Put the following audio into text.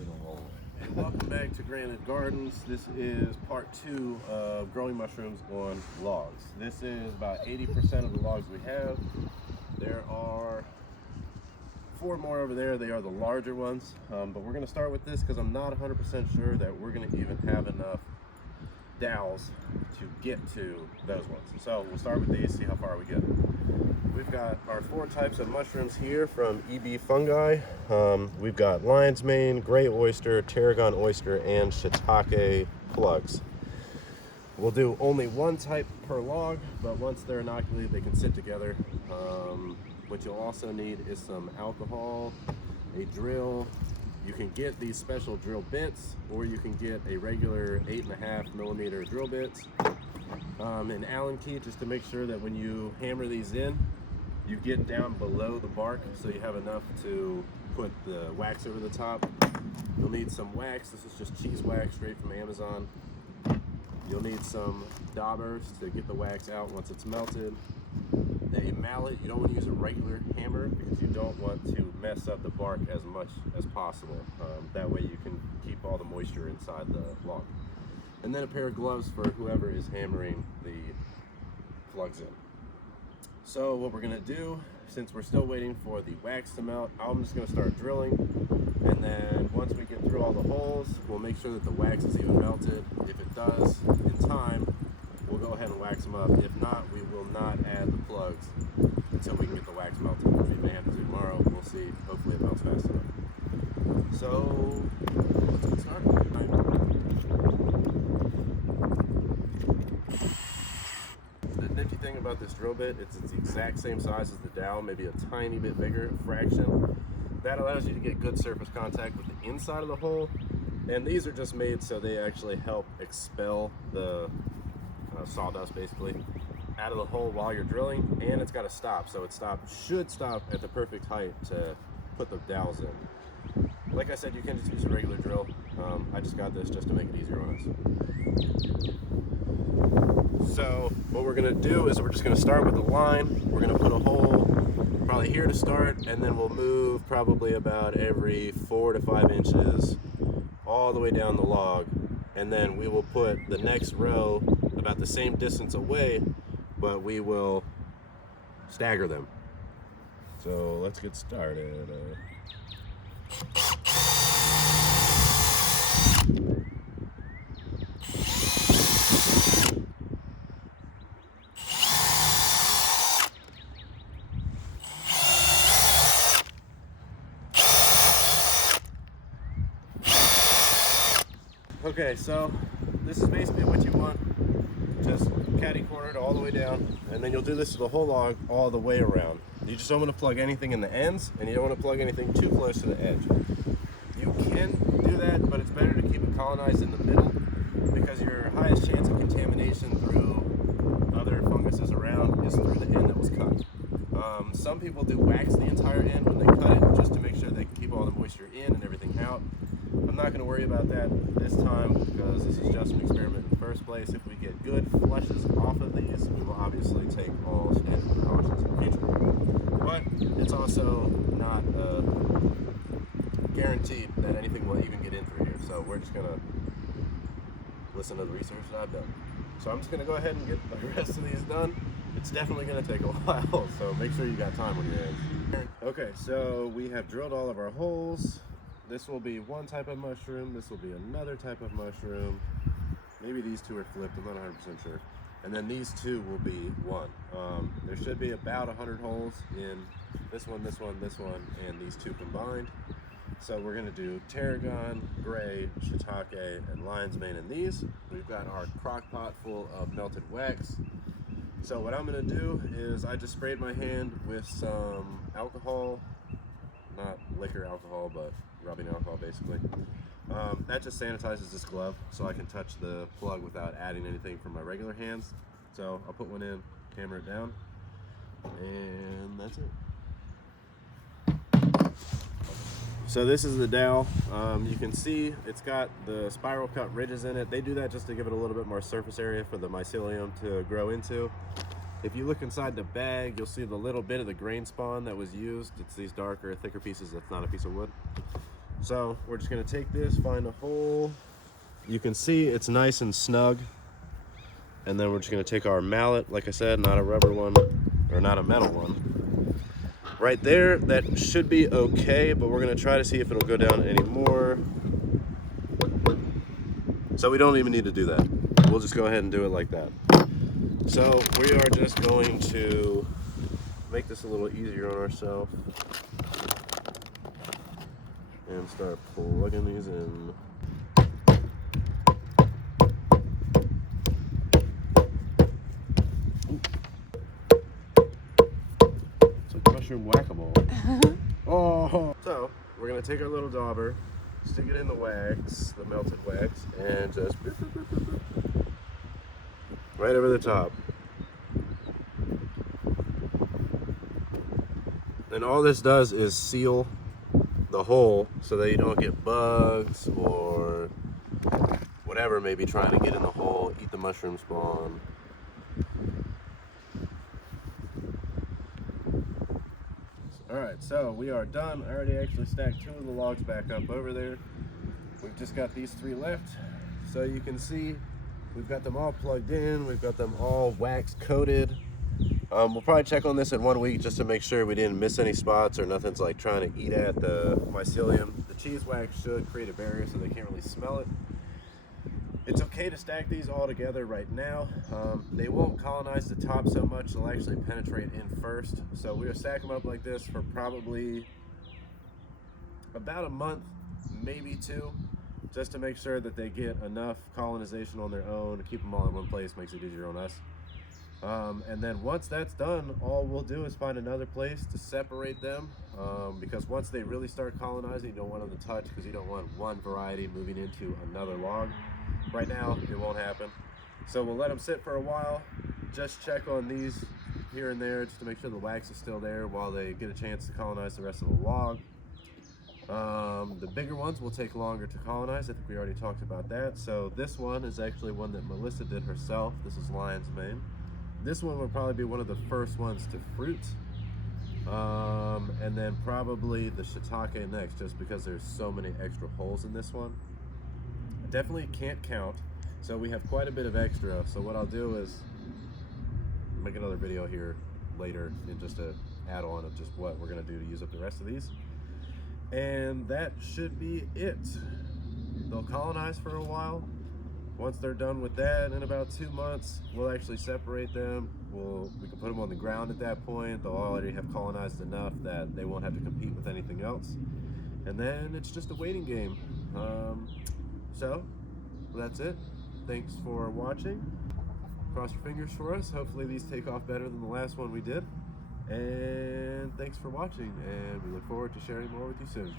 it'll roll away. And welcome back to Granite Gardens. This is part 2 of growing mushrooms on logs. This is about 80% of the logs we have. There are 4 more over there. They are the larger ones, but we're going to start with this because I'm not 100% sure that we're going to even have enough dowels to get to those ones. So we'll start with these, see how far we get. We've got our 4 types of mushrooms here from EB Fungi. We've got lion's mane, gray oyster, tarragon oyster, and shiitake plugs. We'll do only 1 type per log, but once they're inoculated, they can sit together. What you'll also need is some alcohol, a drill. You can get these special drill bits, or you can get a regular 8.5 millimeter drill bits. An Allen key, just to make sure that when you hammer these in, you get down below the bark, so you have enough to put the wax over the top. You'll need some wax. This is just cheese wax straight from Amazon. You'll need some daubers to get the wax out once it's melted. A mallet. You don't want to use a regular hammer because you don't want to mess up the bark as much as possible. That way you can keep all the moisture inside the log. And then a pair of gloves for whoever is hammering the plugs in. So what we're going to do, since we're still waiting for the wax to melt, I'm just going to start drilling, and then once we get through all the holes, we'll make sure that the wax is even melted. If it does in time, we'll go ahead and wax them up. If not, we will not add the plugs until we can get the wax melted. We may have to do tomorrow. We'll see. Hopefully it melts fast enough. So let's get started. The nifty thing about this drill bit, it's the exact same size as the dowel, maybe a tiny bit bigger fraction. That allows you to get good surface contact with the inside of the hole. And these are just made so they actually help expel the sawdust basically out of the hole while you're drilling, and it's got to stop, so it should stop at the perfect height to put the dowels in. Like I said, you can just use a regular drill. I just got this just to make it easier on us. So what we're going to do is we're just going to start with the line. We're going to put a hole probably here to start, and then we'll move probably about every 4 to 5 inches all the way down the log, and then we will put the next row about the same distance away, but we will stagger them. So let's get started. Okay, so this is basically what you want. Just catty-cornered all the way down, and then you'll do this to the whole log all the way around. You just don't want to plug anything in the ends, and you don't want to plug anything too close to the edge. You can do that, but it's better to keep it colonized in the middle, because your highest chance of contamination through other funguses around is through the end that was cut. Some people do wax the entire end when they cut it, just to make sure they can keep all the moisture in and everything out. I'm not going to worry about that this time because this is just an experiment in the first place. If we get good flushes off of these, we will obviously take all standard precautions in the future. But it's also not guaranteed that anything will even get in through here. So we're just going to listen to the research that I've done. So I'm just going to go ahead and get the rest of these done. It's definitely going to take a while, so make sure you got time on your hands. Okay, so we have drilled all of our holes. This will be 1 type of mushroom. This will be another type of mushroom. Maybe these 2 are flipped. I'm not 100% sure. And then these 2 will be 1. There should be about 100 holes in this one, this one, this one, and these 2 combined. So we're going to do tarragon, gray, shiitake, and lion's mane in these. We've got our crock pot full of melted wax. So what I'm going to do is I just sprayed my hand with some alcohol, not liquor alcohol, but rubbing alcohol basically. That just sanitizes this glove so I can touch the plug without adding anything from my regular hands. So I'll put one in, hammer it down, and that's it. So this is the dowel. You can see it's got the spiral cut ridges in it. They do that just to give it a little bit more surface area for the mycelium to grow into. If you look inside the bag, you'll see the little bit of the grain spawn that was used. It's these darker, thicker pieces. That's not a piece of wood. So we're just gonna take this, find a hole. You can see it's nice and snug. And then we're just gonna take our mallet, like I said, not a rubber one, or not a metal one. Right there, that should be okay, but we're gonna try to see if it'll go down any more. So we don't even need to do that. We'll just go ahead and do it like that. So we are just going to make this a little easier on ourselves and start plugging these in. It's like mushroom whack-a-mole. Oh! So we're gonna take our little dauber, stick it in the wax, the melted wax, and just right over the top. And all this does is seal the hole so that you don't get bugs or whatever may be trying to get in the hole, eat the mushroom spawn. Alright, so we are done. I already actually stacked 2 of the logs back up over there. We've just got these 3 left. So you can see we've got them all plugged in. We've got them all wax coated. We'll probably check on this in 1 week just to make sure we didn't miss any spots or nothing's like trying to eat at the mycelium. The cheese wax should create a barrier so they can't really smell it. It's okay to stack these all together right now. They won't colonize the top so much, they'll actually penetrate in first. So we'll stack them up like this for probably about a month, maybe 2, just to make sure that they get enough colonization on their own. Keep them all in one place makes it easier on us. And then once that's done, all we'll do is find another place to separate them, because once they really start colonizing, you don't want them to touch because you don't want one variety moving into another log. Right now, it won't happen. So we'll let them sit for a while, just check on these here and there just to make sure the wax is still there while they get a chance to colonize the rest of the log. The bigger ones will take longer to colonize. I think we already talked about that. So this one is actually one that Melissa did herself. This is lion's mane. This one would probably be one of the first ones to fruit. And then probably the shiitake next, just because there's so many extra holes in this one. I definitely can't count, so we have quite a bit of extra. So what I'll do is make another video here later in just an add-on of just what we're gonna do to use up the rest of these. And that should be it. They'll colonize for a while. Once they're done with that, in about 2 months, we'll actually separate them. We can put them on the ground at that point. They'll already have colonized enough that they won't have to compete with anything else. And then it's just a waiting game. So that's it. Thanks for watching. Cross your fingers for us. Hopefully these take off better than the last one we did. And thanks for watching, and we look forward to sharing more with you soon.